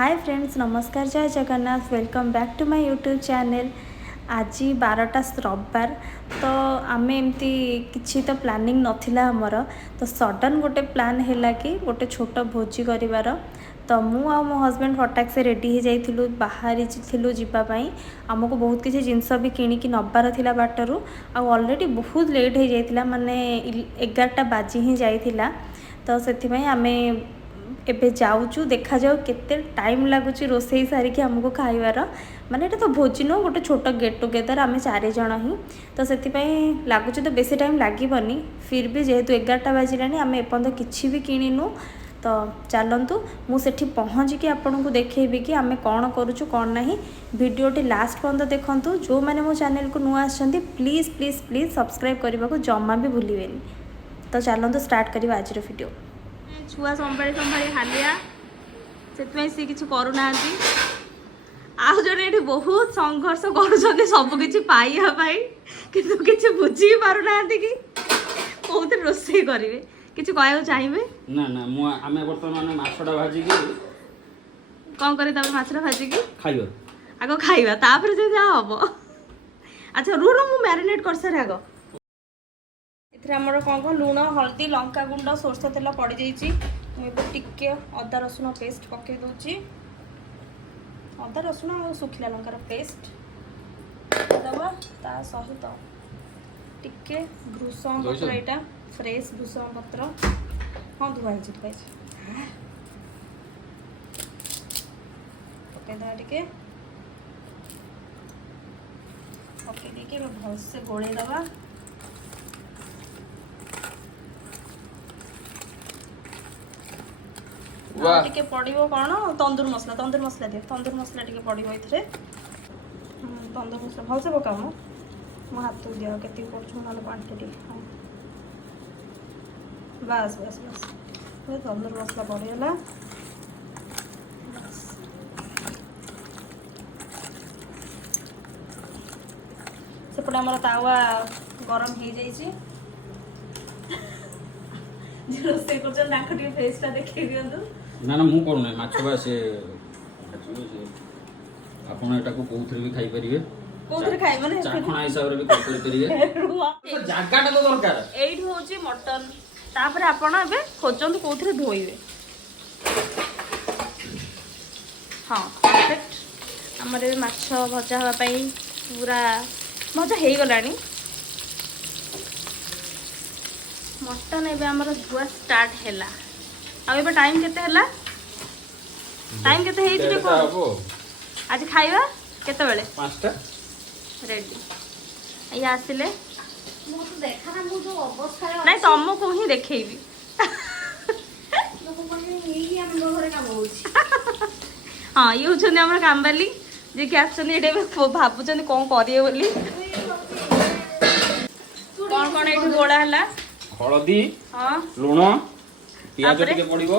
हाय friends, नमस्कार, जय Jagannath. Welcome back to my YouTube channel. आज 12टा रविवार तो आम एमती किसी तो प्लानिंग नथिला हमर, तो सडन गोटे प्लान है कि गोटे छोट भोजी करिवार। तो मु आ मो हस्बैंड फटाक से रेडी हो जाइलु, बाहरी थिलु जीवाई। आमको बहुत किसी जिनस भी किणिकी नबार थिला बाटरू। ऑलरेडी बहुत लेट हो जाइतिला, माने 11टा बाजी ही जाइतिला। तो से आम एबे जाऊँ, देखा जाऊ केते टाइम लगुच रोसई सारिकी आमको खाइबार। माने एटा तो भोजी नुह, गोटे छोट गेट टुगेदर, आम 4 जन ही। तो से लगुच तो बेसी टाइम लगे, फिर भी जेहेतु 11टा बाजिला आम एपर्तंत किसी भी किणीनु। तो चलतु मुझे पहुँचिकी आपन को देखेबी कि आम कौन करुचु कौन ना। वीडियोटी लास्ट पर्यंत देखूँ। जो मैंने मो चैनल को नुआ आछंती प्लीज़ प्लीज़ प्लीज़ सब्सक्राइब करने को जमा भी भूलें। तो चलतु स्टार्ट करवा आज वीडियो। छुआ संभाली संभाली हालिया से सी किसी करूना। आउ जड़े ये बहुत संघर्ष कर सबकि पाइबाई, कितु किसी बुझी पार ना कि कौन रोषे करेंगे किसी कह चाहिए ना ना आमे वर्तमान माछटा भाजी की कौन करे माछटा भाजी की खाइबा आग खाइबा तापर जे जा हम। अच्छा रुह मु मैरिनेट कर सारे आग एमर कौन कौन लुण हल्दी लंका गुंड सोरष तेल पड़ जाइए। टिके अदा रसुण पेस्ट पकई दूची, अदा रसुण और सुखिला लंकार पेस्ट दबा ता सहित टिके भृषंग पत्र, यहाँ फ्रेश भृषंग पत्र। हाँ धुआई पकईदा टिके पकई भलसे गोले दबा। टिके पड़ो कौन तंदूर मसला दिए, तंदूर मसला टिके पड़ो ये तंदूर मसला भलसे पका मो हाथ तो दिया के पड़ू ना क्वांटिटी। हाँ बस बस बस तंदूर मसला पड़गला। सेपटे आम तावा गरम हो जाइए। रोसे कर फेसटा देखा दिंतु। ना ना मु करू ना माछ बा से आपण एटा को कोथरे भी खाई परिबे, कोथरे खाइ माने चाखणा हिसाब रे भी कर परिबे। जागाटा तो दरकार एठी होची मटन, तापर आपण एबे खोजंतु कोथरे धोइबे। हां परफेक्ट। हमर ए माछ भजा हवा पई पूरा भजा हेई गलानी। मटन एबे हमर धुआ स्टार्ट हैला। आ एबे टाइम केते हैला, टाइम केते हेई जे को आज खाइबा केते बेले 5टा रेडी। ये आसिले मु तो देखा ना, मु जो अवस्था नहीं तुमको ही देखैबी लोक माने एही हम घरे काम होउची। हां ये होछन हमर कामबाली जे कि आछन एडे भाबुचन कोन करिए बोली। कोन कोन एठी गोळा हैला हळदी, हां लूण, पियाज टिके पड़िबो।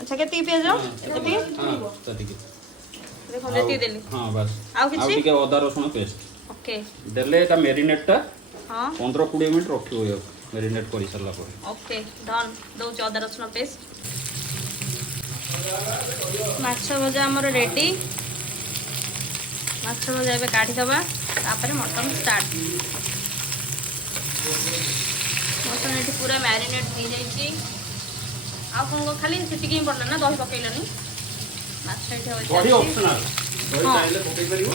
अच्छा केती पियाज एती? हां तती के देखो लेती देली। हां बस आउ किछि टिके अदा रसुण पेस्ट ओके देले एटा मैरिनेटटा हां 15-20 मिनिट रखियो यो मैरिनेट करि सरला पर। Okay done. दो अदा रसुण पेस्ट। माछ भजा हमर रेडी। माछ भजा एबे काढी दबा, तापर मटन स्टार्ट। मटन एठी पूरा मैरिनेट हो जाइए। आ कौन खाली सिटिकी पड़ना ना, दही पकईलनी माछ एठी हो दही ऑप्शनल, दही चाइले पकई परिबो।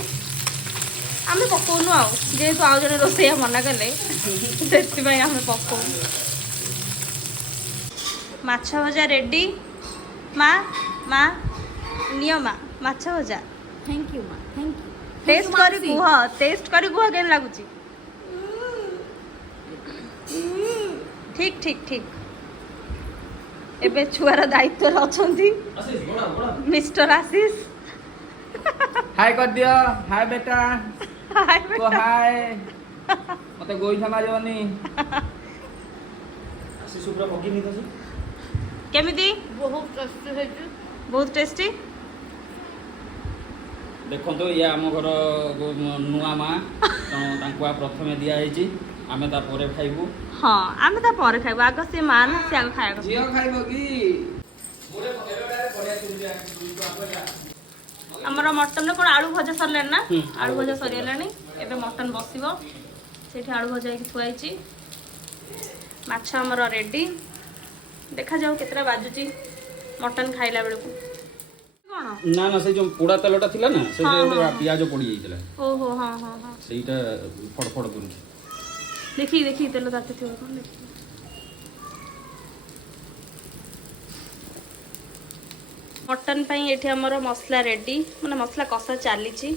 आमे पकोनु आ जेहेतु आउ जने रोसैया मना कले सेति भाई आमे पको। माछ भजा रेडी। माँ माँ नियो माँ माछ भजा। थैंक यू माँ, थैंक यू। टेस्ट करी गुहा केन लागुची? ठीक ठीक ठीक। एबे छुआर दायित्व अछंती मिस्टर आशीष। हाय कर दियो। हाय बेटा। हाय तो हाय मते गोइठा मारियोनी। आसी सुप्रा पकी नि तसी केमिति बहुत टेस्टी है जी, बहुत टेस्टी। देखो तो ये आम घर नुआ माँ तो प्रथमे दिया आमे ता परे खाइबू। हाँ आमे ता परे खाइबू, आग से मां ना से आग खाया जियो खाइबो की मोरे एरोडा रे बढ़िया ଆମର ମଟନ କଣ ଆଳୁ ଭଜା ସରିଲାଣି ନା ଆଳୁ ଭଜା ସରିଗଲାଣି ଏବେ ମଟନ ବସିବ ସେଇଠି ଆଳୁ ଭଜା ହେଇକି ଥୁଆ ହେଇଛି ମାଛ ଆମର ରେଡି ଦେଖାଯାଉ କେତେଟା ବାଜୁଛି ମଟନ ଖାଇଲା ବେଳକୁ କଣ ନା ନା ସେ ଯୋଉ ପୋଡା ତେଲଟା ଥିଲା ନା ସେ ହଁ, ହଁ, ହଁ। ପିଆଜ ପୋଡି ଯାଇଥିଲା ଓହୋ ହଁ ହଁ ହଁ ସେଇଟା ଫଡ କରୁଛି। ଦେଖି ତେଲ ତାତିଥିବ କଣ ଦେଖି ମଟନ ପାଇଁ ଏଠି ଆମର ମସଲା ରେଡି ମାନେ ମସଲା କଷା ଚାଲିଛି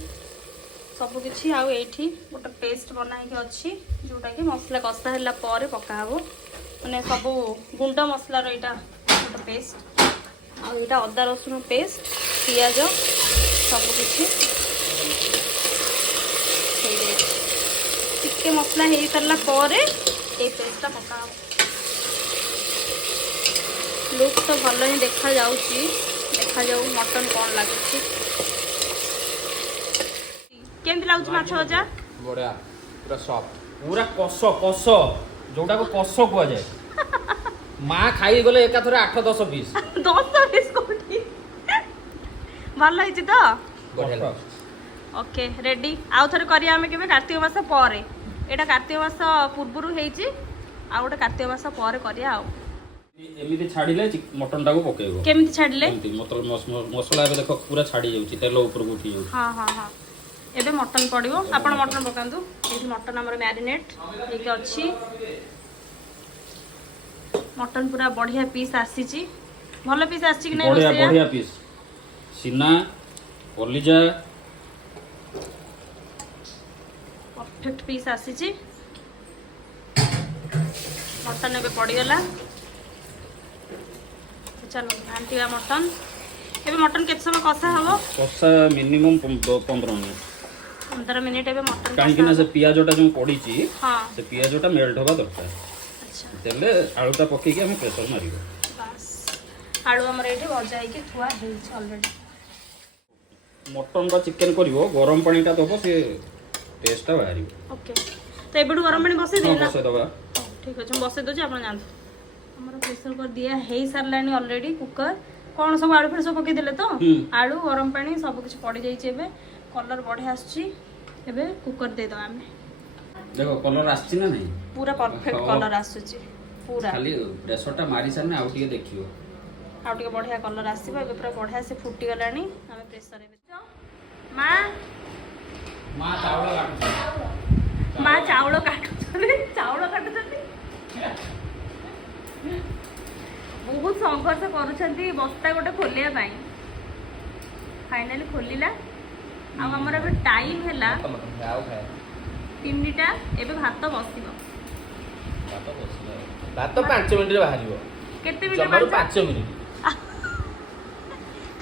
ସବୁକିଛି ଆଉ ଏଇଠି ଗୋଟେ ପେଷ୍ଟ ବନା ହେଇକି ଅଛି ଯେଉଁଟାକି ମସଲା କଷା ହେଲା ପରେ ପକା ହେବ ମାନେ ସବୁ ଗୁଣ୍ଡ ମସଲାର ଏଇଟା ଗୋଟେ ପେଷ୍ଟ ଆଉ ଏଇଟା ଅଦା ରସୁଣ ପେଷ୍ଟ ପିଆଜ ସବୁକିଛି ହେଇଯାଇଛି ଟିକେ ମସଲା ହେଇସାରିଲା ପରେ ଏଇ ପେଷ୍ଟଟା ପକା ହେବ ଲୁକ୍ ତ ଭଲ ହିଁ ଦେଖାଯାଉଛି ଦେଖାଯାଉ ମଟନ କ'ଣ ଲାଗୁଛି କେମିତି ଲାଗୁଛି ମାଛ ଭଜା ବଢିଆ ପୁରା ସଫ୍ଟ ପୁରା କଷ ଯୋଉଟାକୁ କଷ କୁହାଯାଏ ମା ଖାଇଗଲେ ଏକାଥରେ 8-10 ପିସ୍ 10 ପିସ୍ କୋଉଠି ଭଲ ହେଇଛି ତ ବଢିଆ ଲାଗୁଛି। ଓକେ ରେଡି ଆଉ ଥରେ କରିବା ଆମେ କେବେ କାର୍ତ୍ତିକ ମାସ ପରେ ଏଇଟା କାର୍ତ୍ତିକ ମାସ ପୂର୍ବରୁ ହେଇଛି ଆଉ ଗୋଟେ କାର୍ତ୍ତିକ ମାସ ପରେ କରିବା ଆଉ ଏମିତି ଛାଡ଼ିଲେ ମଟନଟାକୁ ପକେଇବ କେମିତି ଛାଡ଼ିଲେ ଏମିତି ମସଲା ଏବେ ଦେଖ ପୁରା ଛାଡ଼ି ଯାଉଛି ତେଲ ଉପରକୁ ଉଠି ଯାଉଛି ହଁ ହଁ ହଁ ଏବେ ମଟନ ପଡ଼ିବ ଆପଣ ମଟନ ପକାନ୍ତୁ ଏଇଠି ମଟନ ଆମର ମ୍ୟାରିନେଟ୍ ହେଇକି ଅଛି ମଟନ ପୁରା ବଢ଼ିଆ ପିସ୍ ଆସିଛି ଭଲ ପିସ୍ ଆସିଛି କି ନାଇଁ ରୋଷେଇଆ ବଢ଼ିଆ ପିସ୍ ସିନା କଲିଜା ପରଫେକ୍ଟ ପିସ୍ ଆସିଛି ମଟନ ଏବେ ପଡ଼ିଗଲା ଚାଲ ଘାଣ୍ଟିବା ମଟନ ଏବେ ମଟନ କେତେ ସମୟ କଷା ହେବ କଷା ମିନିମମ୍ 15 ମିନିଟ୍ 15 ମିନିଟ୍ ଏବେ ମଟନ କାହିଁକି ନା ସେ ପିଆଜଟା ଯୋଉ ପଡ଼ିଛି ହଁ ସେ ପିଆଜଟା ମେଲ୍ଟ ହେବା ଦରକାର ଆଚ୍ଛା ଦେଲେ ଆଳୁଟା ପକେଇକି ଆମେ ପ୍ରେସର ମାରିବା ବାସ୍ ଆଳୁ ଆମର ଏଇଠି ଭଜା ହେଇକି ଥୁଆ ହେଇଛି ଅଲରେଡ଼ି ମଟନ ବା ଚିକେନ କରିବ ଗରମ ପାଣିଟା ଦେବ ସେ ଟେଷ୍ଟଟା ବାହାରିବ ଓକେ ତ ଏବେଠୁ ଗରମ ପାଣି ବସେଇ ହଁ, ଦେଇ ନା ବସେଇଦବା ଠିକ୍ ଅଛି ମୁଁ ବସେଇ ଦେଉଛି ଆପଣ ଯାଆନ୍ତୁ ଆମର ପ୍ରେସର କୁକର ଦିଆ ହେଇସାରିଲାଣି ଅଲରେଡ଼ି କୁକର କ'ଣ ସବୁ ଆଳୁ ଫାଳୁ ସବୁ ପକେଇଦେଲେ ତ ଆଳୁ ଗରମ ପାଣି ସବୁ କିଛି ପଡ଼ିଯାଇଛି ଏବେ କଲର୍ ବଢ଼ିଆ ଆସୁଛି ଏବେ କୁକର ଦେଇଦେବା ଆମେ ଦେଖ କଲର ଆସିଛି ନା ନାହିଁ ପୁରା ପରଫେକ୍ଟ କଲର୍ ଆସୁଛି ପୁରା ଖାଲି ପ୍ରେସରଟା ମାରି ସାରିନେ ଆଉ ଟିକେ ଦେଖିବ ଆଉ ଟିକେ ବଢ଼ିଆ କଲର୍ ଆସିବ ଏବେ ପୁରା ବଢ଼ିଆ ସେ ଫୁଟିଗଲାଣି ଆମେ ପ୍ରେସର ଏବେ ମା ମା ଚାଉଳ କାଟୁଛି ମା ଚାଉଳ କାଟୁଛନ୍ତି ବହୁତ ସଂଘର୍ଷ କରୁଛନ୍ତି ବସ୍ତା ଗୋଟେ ଖୋଲିବା ପାଇଁ ଫାଇନାଲି ଖୋଲିଲା ଆଉ ଆମର ଏବେ ଟାଇମ୍ ହେଲା ଆଉ ଖାଏ 3ଟା ଏବେ ଭାତ ବସିବ ଭାତ 5 ମିନିଟ୍ରେ ବାହାରିବ କେତେ ଜମାରୁ ମିନିଟ୍ 5 ମିନିଟ୍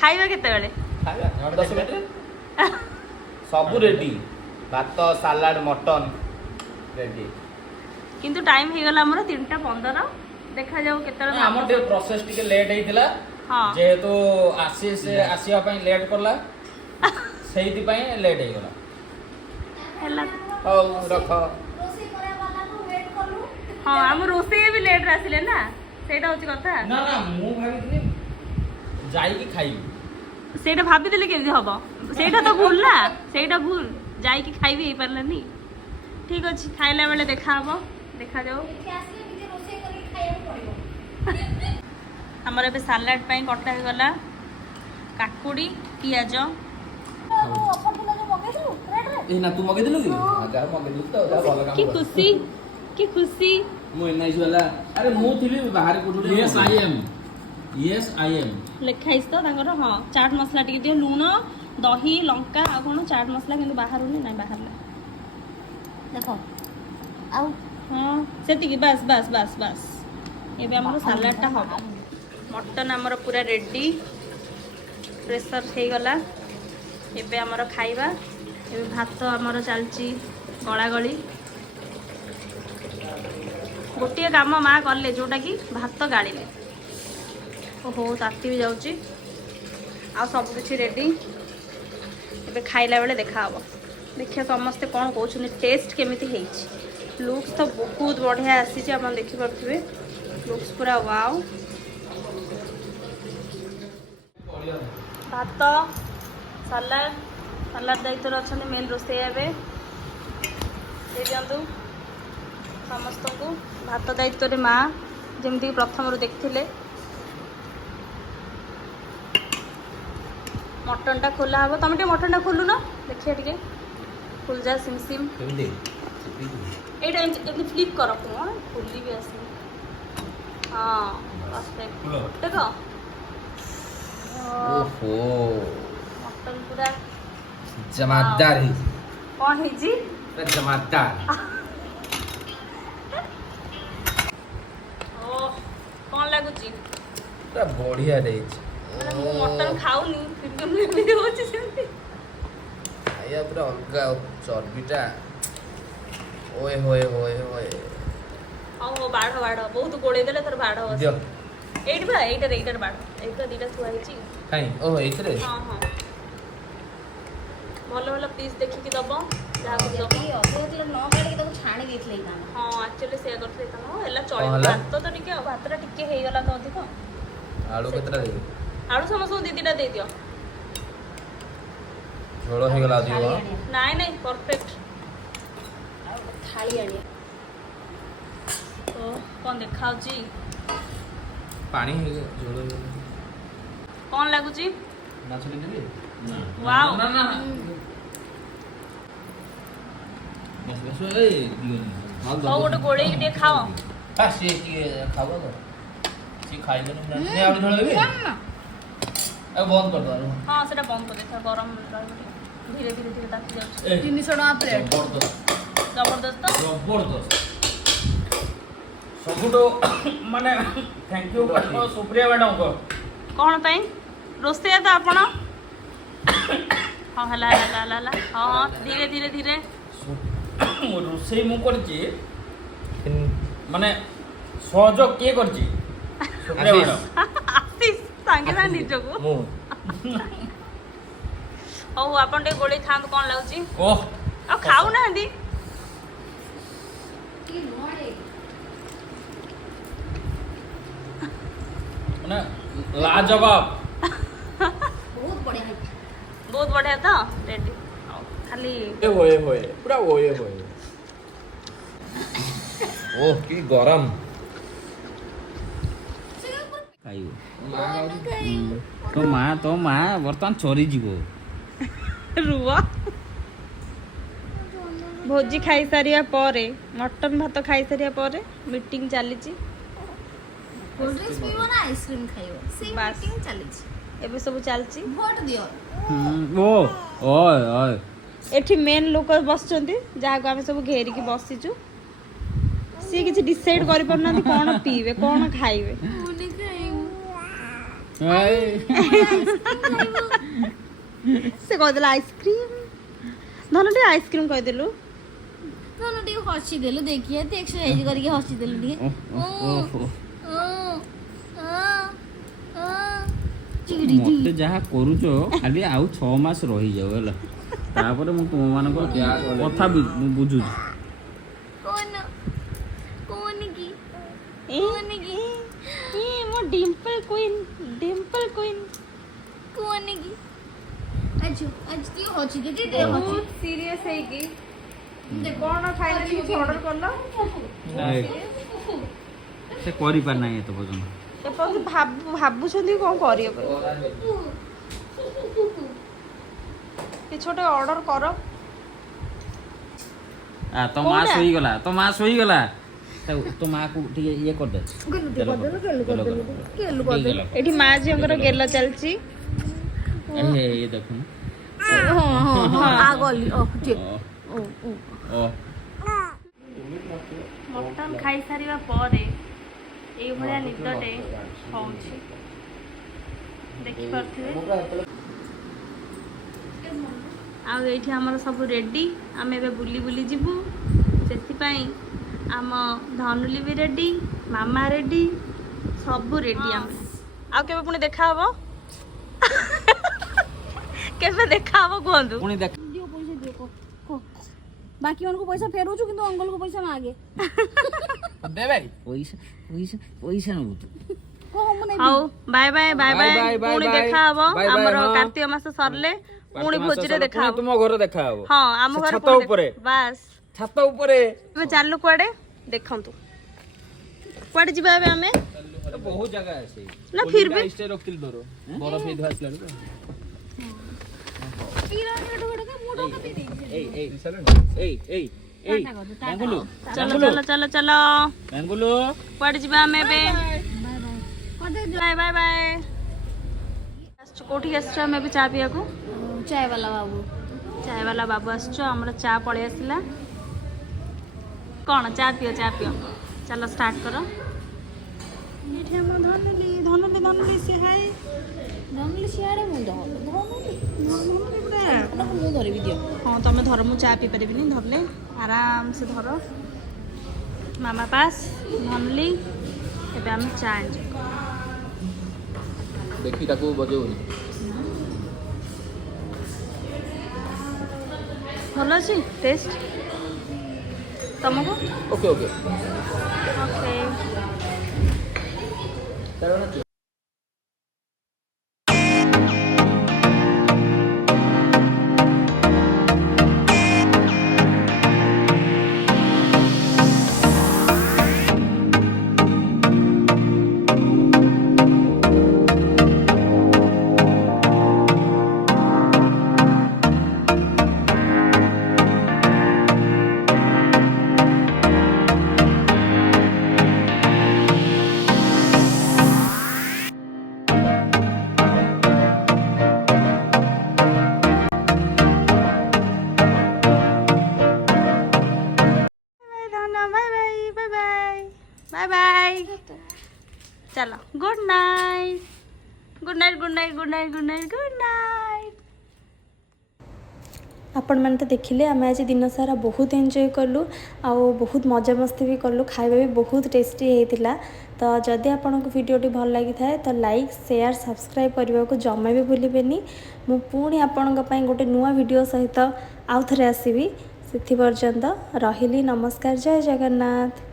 ଖାଇବା କେତେବେଳେ ଖାଇବା 10 ମିନିଟ୍ରେ ସବୁ ରେଡି ଭାତ ସାଲାଡ ମଟନ ରେଡି କିନ୍ତୁ ଟାଇମ୍ ହେଇଗଲା ଆମର 3:15 ଦେଖାଯାଉ କେତେବେଳେ ଆମର ଟିକେ ପ୍ରୋସେସ ଟିକେ ଲେଟ୍ ହେଇଥିଲା ହଁ ଯେହେତୁ ଆସିବା ପାଇଁ ଲେଟ୍ କଲା ସେଇଥିପାଇଁ ଲେଟ୍ ହେଇଗଲା ହେଲା ହଉ ରଖ ହଁ ଆମ ରୋଷେଇ ବି ଲେଟ୍ରେ ଆସିଲେ ନା ସେଇଟା ହେଉଛି କଥା ନା ନା ମୁଁ ଭାବିଥିଲି ଯାଇକି ଖାଇବି ସେଇଟା ଭାବିଦେଲେ କେମିତି ହବ ସେଇଟା ତ ଭୁଲ ନା ସେଇଟା ଭୁଲ ଯାଇକି ଖାଇବି ହେଇପାରିଲାନି ଠିକ୍ ଅଛି ଖାଇଲା ବେଳେ ଦେଖାହବ ଦେଖାଯାଉ ଆମର ଏବେ ସାଲାଡ ପାଇଁ କଟା ହେଇଗଲା କାକୁଡ଼ି ପିଆଜ ଏ ନା ତୁ ମଗେଇଦେଲୁ କି ଯାହା ମଗେଇଦେଲୁ ତ ଯାହା ଭଲ କାମ କି କର। ଖୁସି କି ଖୁସି ମୁଁ ଏନ୍ଆଇସି ବାଲା ଆରେ ମୁଁ ଥିଲି ବାହାରେ କୋଉଠି ୟେସ୍ ଆଇ ଏମ୍ ଲେଖା ହେଇଛି ତ ତାଙ୍କର ହଁ ଚାଟ୍ ମସଲା ଟିକେ ଦିଅ ଲୁଣ ଦହି ଲଙ୍କା ଆଉ କ'ଣ ଚାଟ୍ ମସଲା କିନ୍ତୁ ବାହାରୁନି ନାଇଁ ବାହାରିଲା ଦେଖ ଆଉ ହଁ ସେତିକି ବାସ୍ ବାସ୍ ବାସ୍ ବାସ୍ ଏବେ ଆମର ସାଲାଡ଼ଟା ହେବ ମଟନ୍ ଆମର ପୁରା ରେଡ଼ି ପ୍ରେସର ହେଇଗଲା ଏବେ ଆମର ଖାଇବା ଏବେ ଭାତ ଆମର ଚାଲିଛି ଗଳାଗଳି ଗୋଟିଏ କାମ ମା କଲେ ଯେଉଁଟାକି ଭାତ ଗାଳିଲେ ଓହୋ ତାତି ବି ଯାଉଛି ଆଉ ସବୁକିଛି ରେଡ଼ି ଏବେ ଖାଇଲା ବେଳେ ଦେଖାହେବ ଦେଖିବା ସମସ୍ତେ କ'ଣ କହୁଛନ୍ତି ଟେଷ୍ଟ କେମିତି ହେଇଛି ଲୁକ୍ସ ତ ବହୁତ ବଢ଼ିଆ ଆସିଛି ଆପଣ ଦେଖିପାରୁଥିବେ ଲୁକ୍ସ ପୁରା ୱାଓ भात सालाड सालाड दायित्व अच्छा मेन रोसे ए दिंतु समस्त को भात दायित्व माँ जमीक प्रथम देखते मटन टा खोला हम तुम मटन टा खोलु न देखिए टे खोल जा सिम सिम ये फ्लिप कर कौन खोली भी आस हाँ देख ओहो मटन पूरा जमादार है कौन है जमादार ओ कौन लगुच पूरा बढ़िया रही मटन खाऊनी फिर भी एमती होची सेमती खाया पूरा अलगा चर्बीटा ओए होए होए होए हो बाढ़ बाढ़ बहुत गोड़े देले तर बाढ़ दियो एइट बा एइटर बाढ़ एक तो दीटा थुआ ହେଇची काई ओहो एतरे हाँ हाँ भल भल पीस देखिकी दब जहाँ दब न काढ़ी ताको छाणी देथिले ना हाँ एक्चुअली से करते हाँ एला कौन चलिब हला? भात तो टिके भातटा टिके हे गला तो अधिक आलू केतरा दे आलू समस्त दीदीटा दे दियो झोल हो गला दियो नाଇଁ ନାଇଁ परफेक्ट थाली आणी तो कौन देखाउची पानी हो झोल हो कौन लागुची नाच ले दे वाओ ना ना बस बस ए दियो तो गोटे गोड़े के खाओ आ से की खाबो तो से खाइले ना ने आलू झोल लेबे अब बंद कर दो हाँ सेटा बंद कर देता गरम धीरे धीरे धीरे ताकि जाउची 300 टका प्लेट जबरदस्त जबरदस्त जबरदस्त सबुठो माने थैंक यू सुप्रिया मैडम को कौन पाई रोसे तो आपण हाँ हला हला हला हला हाँ धीरे धीरे धीरे रोषेई मु करची माने सहयोग के करची सुप्रिया आशीष। मैडम आशीष सांगे ना निजको मु हौ आपण टे गोळे खांद कोन लाଗୁची ओह आ खाऊ ना दी की नोडे माने लाजवाब बहुत बढ़िया है बहुत बढ़िया था रेडी खाली होए होए पूरा होए होए ओह की गरम खाइयो तो माँ बर्तमान चोरी जीवो रुआ भोजी खाई सारिया परे मटन भात खाई सारिया परे मीटिंग चलीची कोल्ड ड्रिंक्स पीबो ना आइसक्रीम खाइबो से बास। मीटिंग चली एबे सब चलची वोट दियो ओ ओए ओए एठी मेन लोक बसचंती जहाँ को आमे सब घेरिकी बसिचु सी किछि डिसाइड करि परना कोन पीबे कोन खाइबे कोनी खाइबो से कह देला आइसक्रीम धनटे आइसक्रीम कह देलु नन टी हसी देलु देखिए ते एक्सरसाइज करके हसी देलु टी चिगड़ी मते जहाँ करूच खाली आउ 6 मास रही जाओ ହେଲା तापर मु तुम मानक कथा बुझुछु कौन कौन की ए मो डिंपल क्वीन कौन की आज ती हसी दे दे हसी सीरियस है की कोन खाइला कि ऑर्डर करलो से करि पार नाही एत पର୍ଯ୍यंत एपन भाबुछंती कोन करियो किछोटे ऑर्डर करो आ तो माँ सोई गला तो माँ को ठीक ये कर दे एठी माँ झींकर गेला चलची ये देखो आगली मटन खाई सारिबा परे एई भलिया निदटे होउची देखि परथिबे आ एठी हमर सब रेडी आमे बे बुली बुली जिबु सेति पई आम धनुली भी रेडी मामा रेडी सब रेडी आम आ केबे पुणी देखा हबो केबे देखा हबो कोंदु पुणी देख दियो पैसा दियो को बाकी उनको पैसा फेरोचु किंतु अंकल को पैसा मांगे दे भाई पैसा न तू को हम हाउ bye bye bye Bye, bye bye, bye, पुणी bye. देखा हबो Bye, bye, हमर हाँ. कार्तिक मास सरले पुणी भोजी रे देखा हबो तुम घर देखा हबो हां हम घर छात पुणी ऊपरे बस छात ऊपरे ଆମେ ଚାଲୁ କୁଆଡେ ଦେଖନ୍ତୁ କୁଆଡେ ଯିବା ଏବେ ଆମେ बहुत जगह है ना फिर भी स्टे रखतिल तोर बरफ हे धसला रे बेंगुलु चलो चलो चलो चलो बेंगुलु कुआडे जीवा हमें बे बाय बाय बाय कोठी आसछ हमें भी चा पिया को चाय वाला बाबू आसछ हमरा चा पळे आसिला कोन चा पियो चलो स्टार्ट करो एठी हम धनली से हाय ନହେଲେ ସିଆଡ଼େ ମୁଁ ମୁଁ ଧରିବି ଦିଅ हाँ तुम धर मु चा पी पारिनी धरले आराम से धर मामा पास धनली एबे हम चा एंजॉय देखी ताको बजेउनी भल अच्छी टेस्ट तुमको okay okay okay bye bye चलो good night good night good night good night good night good night आपण मैंने तो देखिले आम आज दिन सारा बहुत एंजॉय कलु आ बहुत मजा मस्ती भी कलु खाଇବା भी बहुत टेस्टी होता तो जदि आपन को वीडियोटी भल लगी थाए तो लाइक शेयर सब्सक्राइब करने को जमा भी भूलिबेनी मु पुणी आपण गोटे नुआ वीडियो सहित आउ थे आसबि से पर्यंत रहिली नमस्कार जय जगन्नाथ।